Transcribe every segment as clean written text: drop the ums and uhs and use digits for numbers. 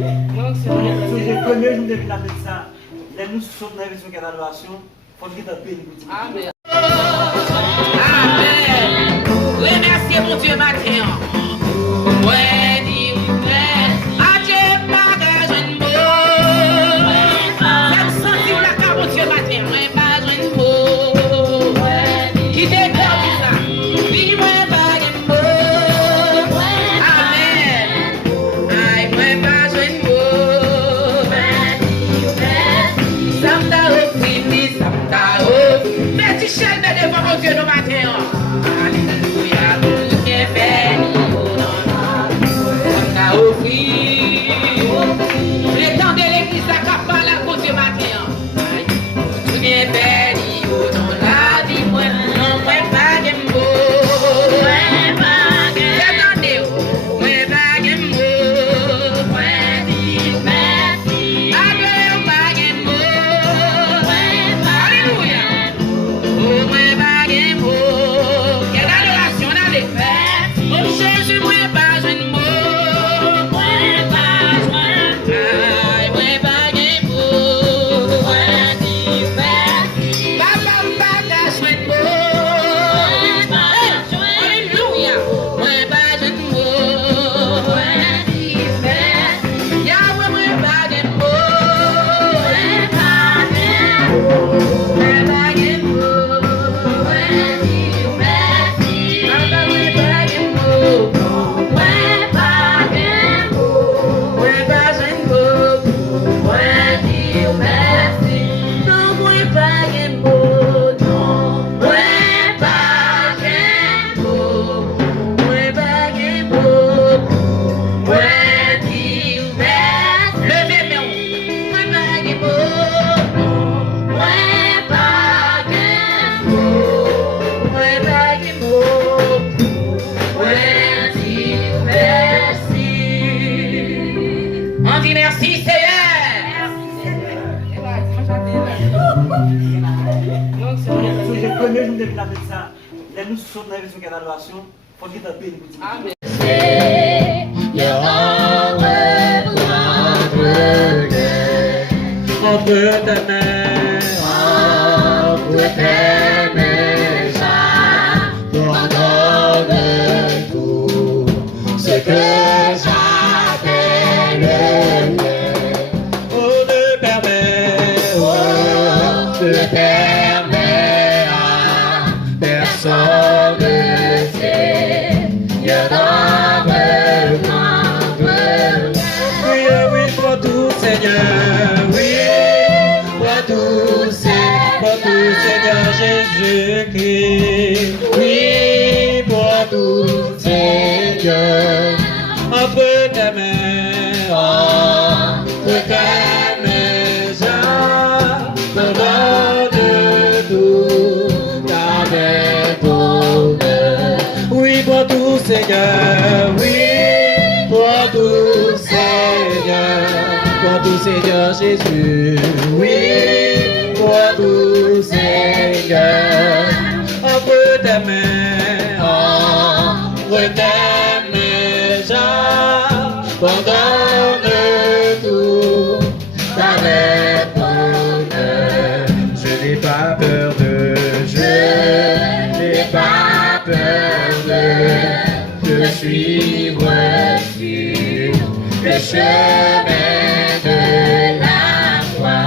Le premier jour de la médecin, nous sommes dans une évaluation, il faut qu'il y ait un pays. Amen. Amen. Remerciez mon Dieu matin. Ouais, dis adieu, bagage en beau. Cette senti ou la car mon Dieu matin. Ouais, bagage en beau. Qui t'est perdu ça? Dis moi bagage en beau. Amen. Aïe, moi bagage en beau. Ça me t'a offert, ça me t'a offert. Merci Michel de devant mon Dieu nos matins. Alléluia, tout est béni. On a offert le temps de l'église à Capa là pour Dieu matin. Tout est béni dans la vie. Moi, non, moi, pas de mots. Attendez, moi, pas de mots. Allez, pas de mots. Alléluia. Oh, moi, pas de mots. Quelle adoration, allez. Oh, Jésus, moi, pas de mots. On dit merci Seigneur. Le premier jour de la médecin, nous sommes dans une évaluation, il faut qu'il y ait un pays. Amen. Entre tes mains, pardonne tout ce que j'avais le mien. oh, ne permets à personne de Seigneur d'enlèvement. Oui, oui, pour tout Seigneur, oui, pour tout Seigneur Jésus-Christ, Oui, pour tout Seigneur, entre tes mains, entre tes mains, pardonne tout avec ton cœur. oui, pour tout Seigneur, oui, Pour tout Seigneur Jésus, oui, pour tout Seigneur, entre tes mains, entre tes mains, pardonne tout avec ton cœur. je n'ai pas peur de Je n'ai pas peur de suivre sur le chemin de la foi.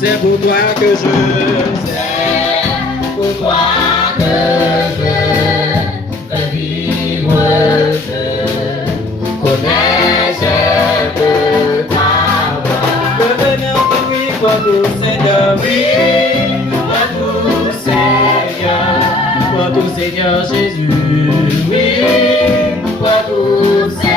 c'est pour toi que je C'est pour toi que je veux vivre, je connais, je veux t'avoir. revenir oui, pour tout Seigneur, oui, Pour tout Seigneur Jésus, oui, pour tout Seigneur.